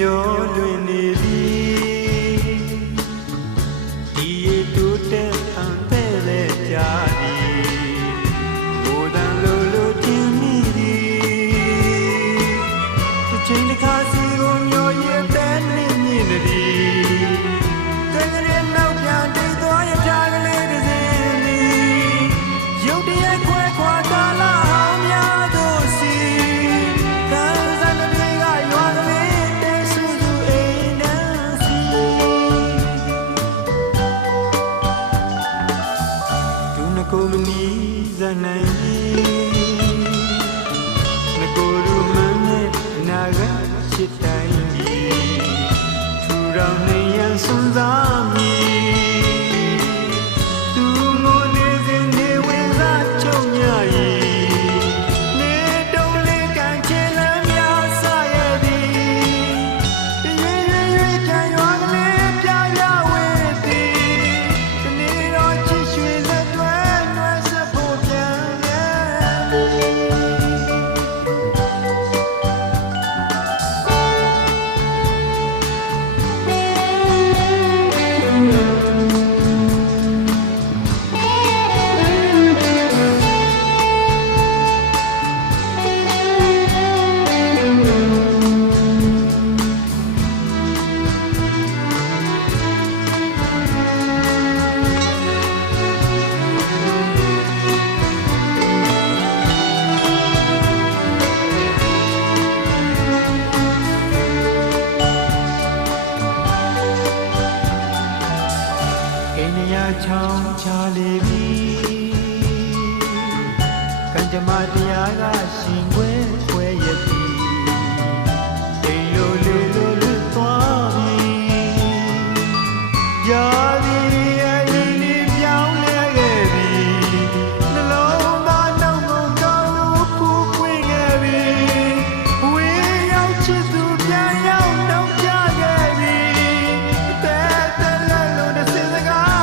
မျောလွင်နေသည်ဒီရတူတဲ့ဖန်တဲ့လေကြာသည်ဘိုးတန်လိုတင်မိသည်တစ်ချိန်တစ်ခါစီကိုမျောရတဲ့နေမြင်သည်တကယ်နောက်ပြန်တိတ်သွားရချာကလေးတစ်စင်းသည်ရုပ်တရက်ခွဲခွာတာလာအောင်များတို့စီကိုမနီးဇနိုင်ငကိုရူမန်းနဲ့နာဂချစ်တိုင်းဒီထူထောင်နေရန်စွန်စားမည်သူငိုနေစဉ်နေဝင်စားချုံညရီနေတုံးလေးကန်ချေလမ်းများဆရသည်ရွေကြံရွာကလေးပြပြဝဲသည်ဒီနေ့တော့ချစ်ရွှေလက်တွဲချောင်းချလေပြီကံကြမ္မာတရားကရှင်ခွဲခွဲရသည်အိမ်လိုလူသွားပြီရာသည်အရင်လေးပြောင်းလဲခဲ့ပြီနှလုံးသားနှောင်းကုန်တော့ဖူးပွင့်ခဲ့ပြီဝေးရောက်ချစ်သူပြန်ရောက်နှောင်းကြခဲ့ပြီတဲ့လက်လုံးတစ်စစကား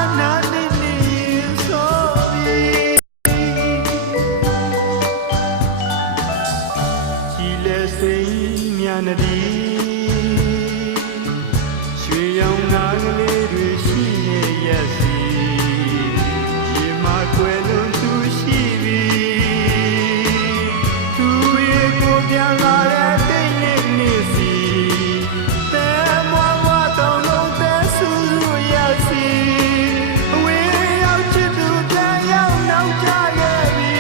စိတ်မြန်နေရွှေရောင်နာကလေးတွေရှိနေရဲ့စီရေမကွယ်လွန်သူရှိပြီသူရဲ့ကိုပြန်လာတဲ့တိတ်နေနေစီတဲမဝတောင်းလုံးတဲ့ဆူဆူရစီအဝေးရောက်ချစ်သူပြန်ရောက်နောက်ကြရဲ့ပြီ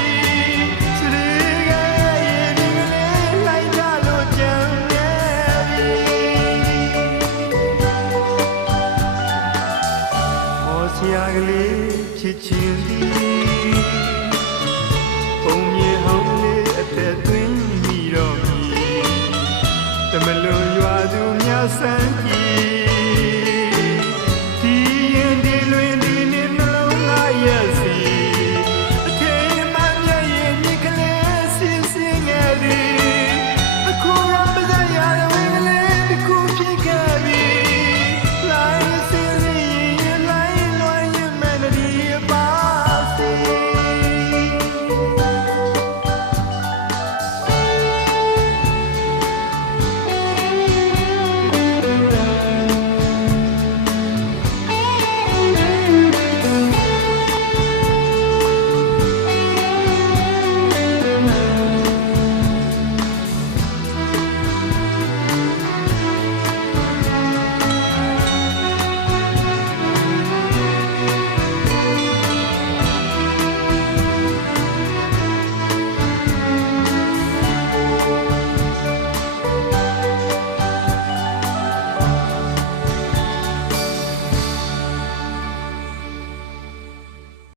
ရာကလေးဖြစ်ချင်သည်ပုံမြေဟောင်းလေးအသက်သွင်းမိတော့ပြီတမလွန်ရွာသူများဆန်း